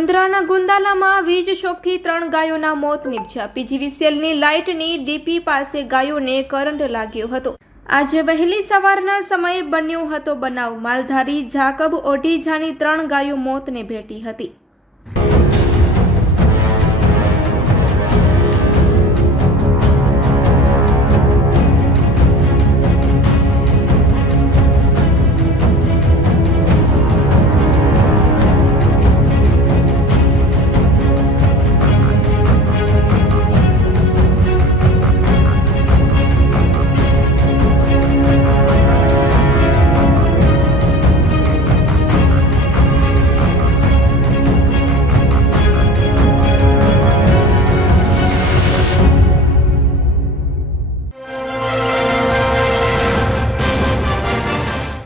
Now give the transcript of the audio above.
મુન્દ્રાના ગુંદાલામાં વીજ શોકથી 3 ગાયોના મોત નીપજ્યા। પીજીવીસીએલની લાઇટની ડીપી પાસે ગાયોને કરંટ લાગ્યો હતો। આજે વહેલી સવારના સમયે બન્યો હતો બનાવ। માલધારી જાકબ ઓઢીજાની 3 ગાયો મોતને ભેટી હતી।